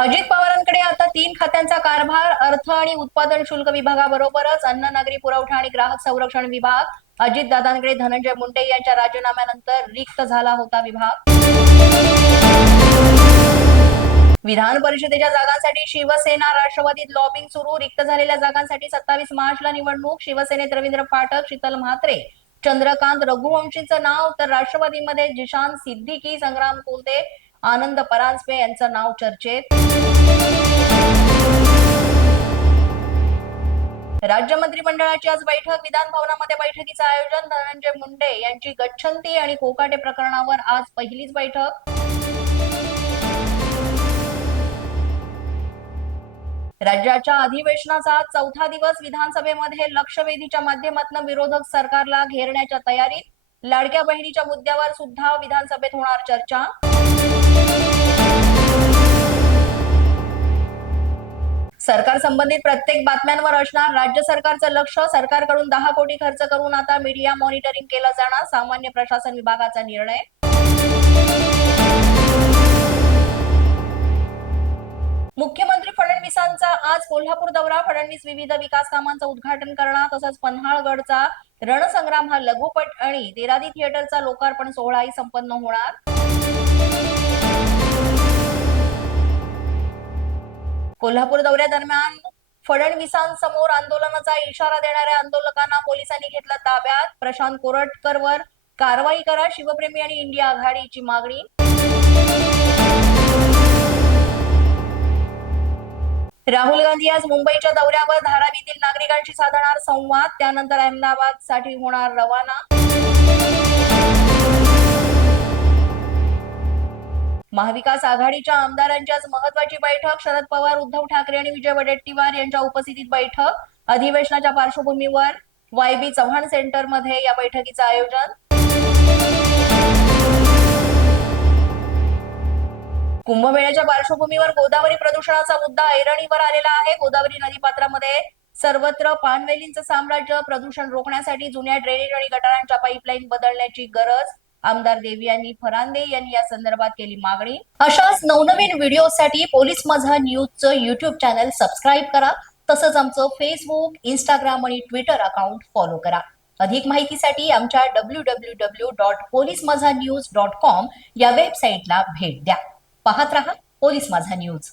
अजित पवारांकडे आता तीन खात्यांचा कारभार अर्थ आणि उत्पादन शुल्क विभागाबरोबरच अन्न नागरी पुरवठा आणि ग्राहक संरक्षण विभाग अजितदादांकडे धनंजय मुंडे यांच्या राजीनाम्यानंतर रिक्त झाला होता विभाग. विधान परिषदेच्या जागांसाठी शिवसेना राष्ट्रवादीत लॉबिंग सुरू रिक्त झालेल्या जागांसाठी सत्तावीस मार्चला निवडणूक शिवसेनेत रवींद्र फाटक शीतल म्हात्रे चंद्रकांत रघुवंशींचं नाव तर राष्ट्रवादीमध्ये जिशान सिद्दीकी संग्राम कोलते आनंद परांजपे यांचं नाव चर्चेत. राज्य मंत्रिमंडळाची आज बैठक विधान भवनामध्ये बैठकीचं आयोजन धनंजय मुंडे यांची गच्छंती आणि कोकाटे प्रकरणावर आज पहिलीच बैठक. राज्याच्या अधिवेशनाचा आज चौथा दिवस विधानसभेमध्ये लक्षवेधीच्या माध्यमातून विरोधक सरकारला घेरण्याच्या तयारीत लाडक्या बहिणीच्या मुद्द्यावर सुद्धा विधानसभेत होणार चर्चा. सरकार संबंधित प्रत्येक बातम्यांवर असणार. राज्य सरकारचं लक्ष सरकारकडून दहा कोटी खर्च करून आता मीडिया मॉनिटरिंग केलं जाणार सामान्य प्रशासन विभागाचा निर्णय. मुख्यमंत्री फडणवीसांचा आज कोल्हापूर दौरा. फडणवीस विविध विकास कामांचं उद्घाटन करणार तसंच पन्हाळगडचा रणसंग्राम हा लघुपट आणि देरादी थिएटरचा लोकार्पण सोहळाही संपन्न होणार. कोल्हापूर दौऱ्यादरम्यान फडणवीसांसमोर आंदोलनाचा इशारा देणाऱ्या आंदोलकांना पोलिसांनी घेतला ताब्यात. प्रशांत कोरटकरवर कारवाई करा शिवप्रेमी आणि इंडिया आघाडीची मागणी. राहुल गांधी आज मुंबईच्या दौऱ्यावर धारावीतील नागरिकांशी साधणार संवाद. त्यानंतर अहमदाबादसाठी होणार रवाना. महाविकास आघाडीच्या आमदारांच्याच महत्वाची बैठक शरद पवार उद्धव ठाकरे आणि विजय वडेट्टीवार यांच्या उपस्थितीत बैठक. अधिवेशनाच्या पार्श्वभूमीवर वायबी चव्हाण सेंटरमध्ये या बैठकीचं आयोजन. कुंभमेळ्याच्या पार्श्वभूमीवर गोदावरी प्रदूषणाचा मुद्दा ऐरणीवर आलेला आहे. गोदावरी नदीपात्रामध्ये सर्वत्र पानवेलींचं साम्राज्य प्रदूषण रोखण्यासाठी जुन्या ड्रेनेज आणि गटारांच्या पाईपलाईन बदलण्याची गरज आमदार देवी यांनी फरांदे यांनी या संदर्भात केली मागणी. अशाच नवनवीन व्हिडिओसाठी पोलीस माझा न्यूजचं युट्यूब चॅनल सबस्क्राईब करा. तसंच आमचं फेसबुक इंस्टाग्राम आणि ट्विटर अकाउंट फॉलो करा. अधिक माहितीसाठी आमच्या W W W dot police Majha news dot com या वेबसाईटला भेट द्या. पाहत रहा पोलीस माझा न्यूज.